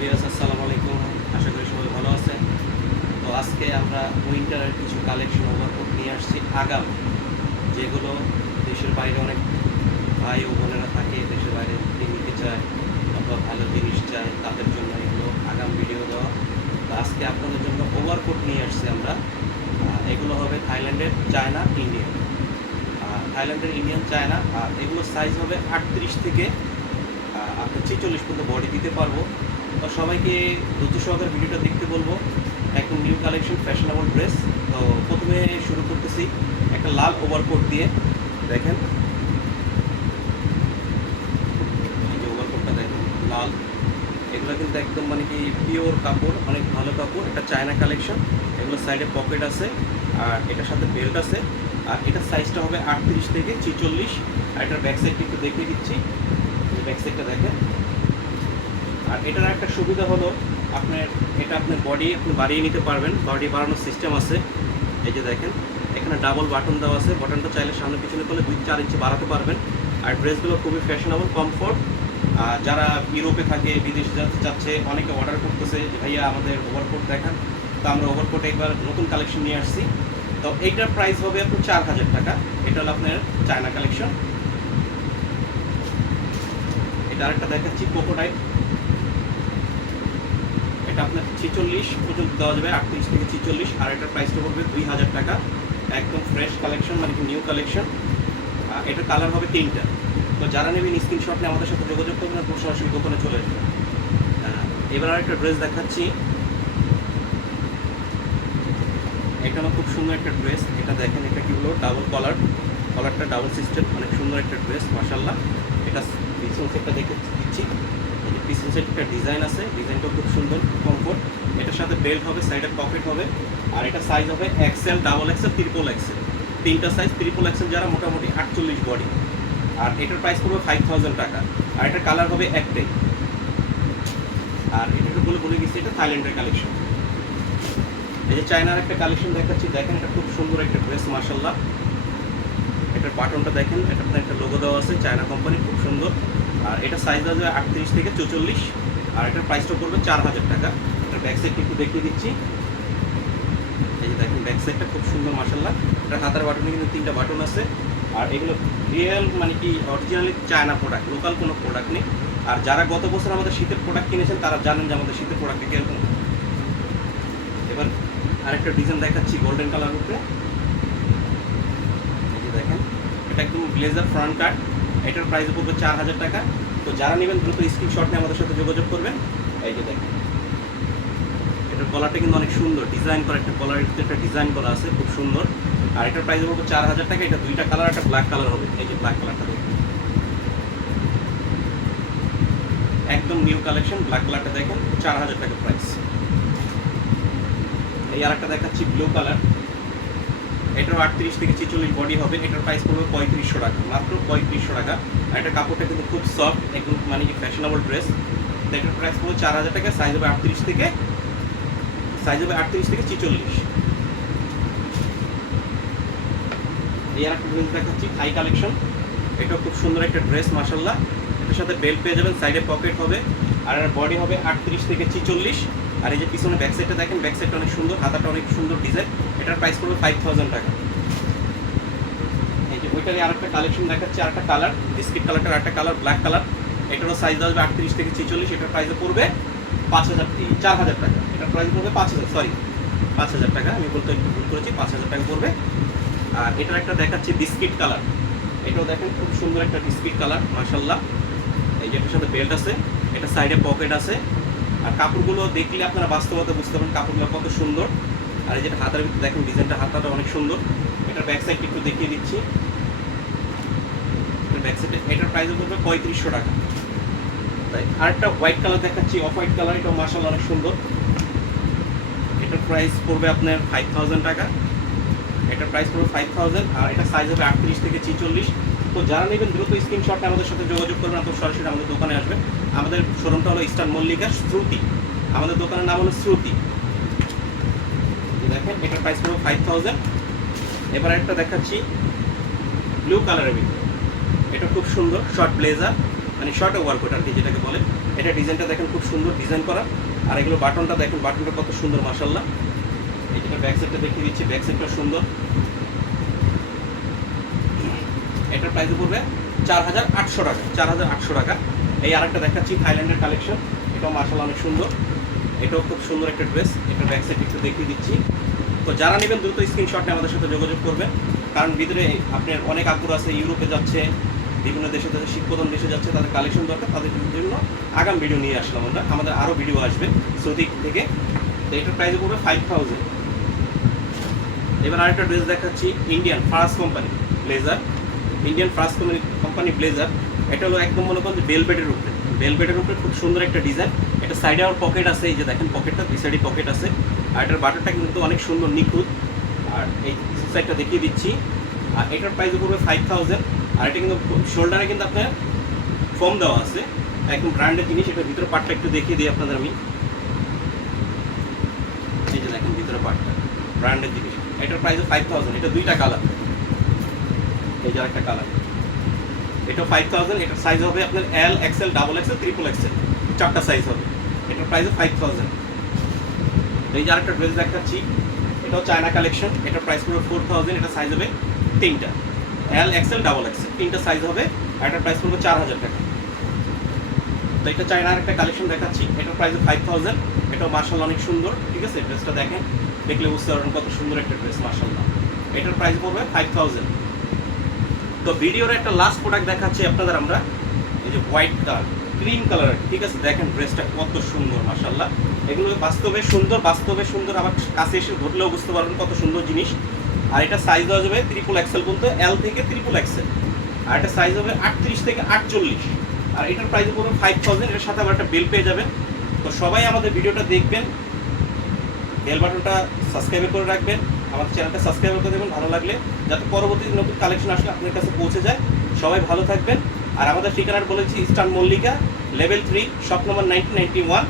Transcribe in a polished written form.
Viewers, আসসালামু আলাইকুম। আশা করি সবাই ভালো আছেন। তো আজকে আমরা উইন্টারের কিছু কালেকশন ওভারকোট নিয়ে আসছি আগাম, যেগুলো দেশের বাইরে অনেক ভাই ও বোনেরা থাকে, দেশের বাইরে নিতে চায় অথবা ভালো জিনিস চায়, তাদের জন্য এগুলো আগাম ভিডিও দেওয়া। তো আজকে আপনাদের জন্য ওভারকোট নিয়ে আসছি আমরা। এগুলো হবে থাইল্যান্ডের, চায়না, ইন্ডিয়ান। থাইল্যান্ডের, ইন্ডিয়ান, চায়না। আর এগুলোর সাইজ হবে 38 থেকে আপনার 46 পর্যন্ত বডি দিতে পারবো। তো সবাইকে ধৈর্য সহকারে ভিডিওটা দেখতে বলবো। একদম নিউ কালেকশন, ফ্যাশনেবল ড্রেস। তো প্রথমে শুরু করতেছি একটা লাল ওভারকোট দিয়ে। দেখেন, এই যে ওভারকোটটা দেখেন, লাল। এগুলো কিন্তু একদম মানে কি পিওর কাপড়, অনেক ভালো কাপড়। এটা চায়না কালেকশন। এগুলো সাইডে পকেট আছে, আর এটার সাথে বেল্ট আছে। আর এটার সাইজটা হবে 38 থেকে 46। আর এটার ব্যাক সাইডটা একটু দেখিয়ে দিচ্ছি। ব্যাক সাইডটা দেখেন। আর এটার একটা সুবিধা হলো আপনার বডি আপনি বাড়িয়ে নিতে পারবেন। বডি বাড়ানোর সিস্টেম আছে। এই যে দেখেন, এখানে ডাবল বাটন দেওয়া আছে। বাটনটা চাইলে সামনে পিছনে করলে 2-4 ইঞ্চি বাড়াতে পারবেন। আর ড্রেসগুলো খুবই ফ্যাশনেবল, কমফোর্ট। যারা ইউরোপে থাকে, বিদেশে যেতে চাচ্ছে, অনেকে অর্ডার করতেছে যে ভাইয়া আমাদের ওভারকোট দেখান। তো আমরা ওভারকোট একবার নতুন কালেকশন নিয়ে আসছি। তো এইটার প্রাইস হবে আপনার 4000 টাকা। এটা হলো আপনার চায়না কালেকশন। এটা আরেকটা দেখাচ্ছি, কোকোডাইল। এটা আপনার 46 পর্যন্ত দেওয়া যাবে, 38 থেকে 46। আর এটার প্রাইসটা পড়বে 2000 টাকা। একদম ফ্রেশ কালেকশন, মানে কি নিউ কালেকশন। এটার কালার হবে 3টা। তো যারা নেবেন স্ক্রিনশট নিয়ে আমাদের সাথে যোগাযোগ করবেন, আপনার সরাসরি দোকানে চলে আসবেন। এবার আরেকটা ড্রেস দেখাচ্ছি। এটা আমার খুব সুন্দর একটা ড্রেস। এটা দেখেন, এটা কি হলো, ডাবল কলারটা ডাবল সিস্টেম, অনেক সুন্দর একটা ড্রেস, মাশাআল্লাহ। এটা পিছন সেটটা দেখে দিচ্ছি। পিছন সাইড একটা ডিজাইন আছে, ডিজাইনটাও খুব সুন্দর, কমফোর্ট। এটার সাথে বেল্ট হবে, সাইডে পকেট হবে। আর এটা সাইজ হবে axle, double Excel, triple axle. 3টা সাইজ। ট্রিপল এক্সেল যারা মোটামুটি 48 বডি। আর এটার প্রাইস পড়বে 5000 টাকা। আর এটার কালার হবে একটাই। আর এটা একটু বলে গেছি, এটা থাইল্যান্ডের কালেকশন। এই যে চায়নার একটা কালেকশন দেখাচ্ছি, দেখেন এটা খুব সুন্দর একটা ড্রেস, মাশাআল্লাহ। এটার বাটনটা দেখেন, এটা আপনার একটা লোগো দেওয়া আছে, চায়না কোম্পানি, খুব সুন্দর। আর এটা সাইজ দেওয়া যাবে 38 থেকে 44। আর এটার প্রাইসটা পড়বে 4000 টাকা। এটার ব্যাক সাইডটা একটু দেখিয়ে দিচ্ছি। এই যে দেখেন, ব্যাক সাইডটা খুব সুন্দর, মাশাআল্লাহ। এটার হাতার বাটনে কিন্তু 3টা বাটন আছে। আর এগুলো রিয়েল, মানে কি অরিজিনালি চায়না প্রোডাক্ট, লোকাল কোনো প্রোডাক্ট নেই। আর যারা গত বছর আমাদের শীতের প্রোডাক্ট কিনেছেন তারা জানেন যে আমাদের শীতের প্রোডাক্টটা কীরকম। এবার আরেকটা ডিজাইন দেখাচ্ছি গোল্ডেন কালার উপরে। এই যে দেখেন, এটা একদম ব্লেজার ফ্রন্ট কাট। এটার প্রাইস পড়বে 4000 টাকা। তো যারা নেবেন দ্রুত স্ক্রিনশট নিয়ে আমাদের সাথে যোগাযোগ করবেন। এই যে দেখেন, এটার কলারটা কিন্তু অনেক সুন্দর, ডিজাইন করা একটা কলার, একটা ডিজাইন করা আছে, খুব সুন্দর। আর এটার প্রাইস পড়বে 4000 টাকা। এটা 2টা কালার, একটা ব্ল্যাক কালার হবে। এই যে ব্ল্যাক কালারটা দেখুন, একদম নিউ কালেকশন। ব্ল্যাক কালারটা দেখেন, 4000 টাকা প্রাইস। এই আরেকটা দেখাচ্ছি, ব্লু কালার। এটারও 38 থেকে 46 বডি হবে। এটার প্রাইস পড়বে 3500 টাকা, মাত্র 3500 টাকা। আর এটা কাপড়টা কিন্তু খুব সফট, একদম মানে কি ফ্যাশনেবল ড্রেস। তো এটার প্রাইস পড়বে 4000 টাকা। সাইজ হবে 38 থেকে 46। এই আর একটা ড্রেস দেখাচ্ছি, থাই কালেকশন। এটাও খুব সুন্দর একটা ড্রেস, মাশাআল্লাহ। এটার সাথে বেল্ট পেয়ে যাবেন, সাইডে পকেট হবে। আর এর বডি হবে 38 থেকে 46। আর এই যে পিছনে ব্যাক সাইডটা দেখেন, ব্যাক সাইডটা অনেক সুন্দর, হাতাটা অনেক সুন্দর ডিজাইন। এটার প্রাইস পড়বে 5000 টাকা। এই যে ওইটারই আরেকটা কালেকশন দেখাচ্ছি, আরেকটা কালার, বিস্কিট কালারটার আরেকটা কালার, ব্ল্যাক কালার। এটারও সাইজ আসবে 38 থেকে 46। এটার প্রাইসে পড়বে 4000 টাকা। এটার প্রাইস পড়বে 5000 টাকা। আমি বলতে একটু ভুল করেছি, 5000 টাকা পড়বে। আর এটার একটা দেখাচ্ছি, বিস্কিট কালার। এটাও দেখেন, খুব সুন্দর একটা বিস্কিট কালার, মাশাআল্লাহ। এই যে এটার সাথে বেল্ট আছে, এটা সাইডে পকেট আছে। আর কাপড়গুলো দেখলে আপনারা বাস্তবতা বুঝতে পারবেন কাপড়গুলো কত সুন্দর। আর এই যেটা হাতার ভিতরে দেখেন, ডিজাইনটা, হাতাটা অনেক সুন্দর। এটার ব্যাক সাইড একটু দেখিয়ে দিচ্ছি। ব্যাক সাইডে এটার প্রাইস পড়বে 3500 টাকা। তাই আরেকটা হোয়াইট কালার দেখাচ্ছি, অফ হোয়াইট কালার। এটাও মাশাআল্লাহ অনেক সুন্দর। এটার প্রাইস পড়বে আপনার 5000 টাকা। এটার প্রাইস পড়বে 5000। আর এটা সাইজ হবে 38 থেকে 46। তো যারা নেবেন দ্রুত স্ক্রিনশটে আমাদের সাথে যোগাযোগ করবেন, আপনার সরাসরি আমাদের দোকানে আসবেন। আমাদের শোরুমটা হলো ইস্টার্ন মল্লিকা, শ্রুতি। আমাদের দোকানের নাম হলো শ্রুতি। দেখেন, এটার প্রাইস পড়বে 5000। এবার একটা দেখাচ্ছি ব্লু কালারের ভিতরে। এটা খুব সুন্দর, শর্ট ব্লেজার, মানে মানে শর্ট ওয়ার্কআউট আর কি যেটাকে বলে। এটা ডিজাইনটা দেখেন খুব সুন্দর ডিজাইন করা, আর এগুলো বাটনটা দেখেন, বাটনটা কত সুন্দর মাশাআল্লাহ। এই যেটা ব্যাক সাইডটা দেখিয়ে দিচ্ছি, ব্যাক সাইডটা সুন্দর। এটার প্রাইস পড়বে 4800 টাকা, 4800 টাকা। এই আরেকটা দেখাচ্ছি থাইল্যান্ডের কালেকশন, এটাও মাশাআল্লাহ অনেক সুন্দর, এটাও খুব সুন্দর একটা ড্রেস। এটা ব্যাক সাইড একটু দেখিয়ে দিচ্ছি। তো যারা নেবেন দ্রুত স্ক্রিনশট নিয়ে আমাদের সাথে যোগাযোগ করবেন, কারণ ভিতরে আপনার অনেক আপুর আছে ইউরোপে যাচ্ছে, বিভিন্ন দেশে যাচ্ছে, শীতপ্রধান দেশে যাচ্ছে, তাদের কালেকশন দরকার, তাদের জন্য আগাম ভিডিও নিয়ে আসলাম আমরা। আমাদের আরও ভিডিও আসবে সৌদি থেকে। তো এটার প্রাইস পড়বে 5000। এবার আরেকটা ড্রেস দেখাচ্ছি, Indian first company blazer, Indian first company blazer. এটা হলো একদম মনে করেন যে বেলভেটের উপরে, বেলভেটের উপরে খুব সুন্দর একটা ডিজাইন। এটা সাইডে আর পকেট আছে, এই যে দেখেন পকেটটা, দুই সাইডে পকেট আছে। আর এটার বাটারটা কিন্তু অনেক সুন্দর নিখুঁত। আর এই সাইডটা দেখিয়ে দিচ্ছি। আর এটার প্রাইস পড়বে 5000। আর এটা কিন্তু শোল্ডারে কিন্তু আপনার ফোম দেওয়া আছে, একদম ব্র্যান্ডের জিনিস। এটার ভিতরে পার্টটা একটু দেখিয়ে দিই আপনাদের আমি। এই যে দেখেন ভিতরে পার্টটা ব্র্যান্ডের জিনিস। এটার প্রাইস 5000। এটা দুইটা কালার, এই যে একটা কালার, এটা 5000। এটার সাইজ হবে আপনার L, XL, double Excel, triple XL, চারটা সাইজ হবে। এটার প্রাইস 5000। এই যে আরেকটা ড্রেস দেখাচ্ছি, এটাও চায়না কালেকশন। এটার প্রাইস পড়বে 4000। এটা সাইজ হবে তিনটা, এল, এক্সেল, ডাবল এক্সেল, তিনটা সাইজ হবে। আর এটার প্রাইস পড়বে 4000 টাকা। তো এটা চায়নার একটা কালেকশন দেখাচ্ছি, এটার প্রাইস 5000। এটাও মাশাআল্লাহ অনেক সুন্দর, ঠিক আছে। ড্রেসটা দেখেন, দেখলে বুঝতে পারবেন কত সুন্দর একটা ড্রেস মাশাআল্লাহ। এটার প্রাইস পড়বে 5000। তো ভিডিওর একটা লাস্ট প্রোডাক্ট দেখাচ্ছি আপনাদের আমরা, এই যে হোয়াইট কালার, ক্রিম কালার, ঠিক আছে। দেখেন ড্রেসটা কত সুন্দর মাশাআল্লাহ। এগুলো বাস্তবে সুন্দর, বাস্তবে সুন্দর, আবার কাছে এসে ধরলেও বুঝতে পারবেন কত সুন্দর জিনিস। আর এটা সাইজ দেওয়া যাবে ট্রিপল এক্সেল পর্যন্ত, এল থেকে ট্রিপল এক্সেল। আর এটা সাইজ হবে 38 থেকে 48। আর এটার প্রাইস পড়বে 5000। এর সাথে আবার একটা বেল পেয়ে যাবেন। তো সবাই আমাদের ভিডিওটা দেখবেন, বেল বাটনটা সাবস্ক্রাইব করে রাখবেন, আমাদের চ্যানেলটা সাবস্ক্রাইব করে দেবেন ভালো লাগলে, যাতে পরবর্তী নতুন কালেকশন আসলে আপনার কাছে পৌঁছে যায়। সবাই ভালো থাকবেন। আর আমাদের ঠিকানার বলেছি eastern Mallika, level 3, shop number 1991।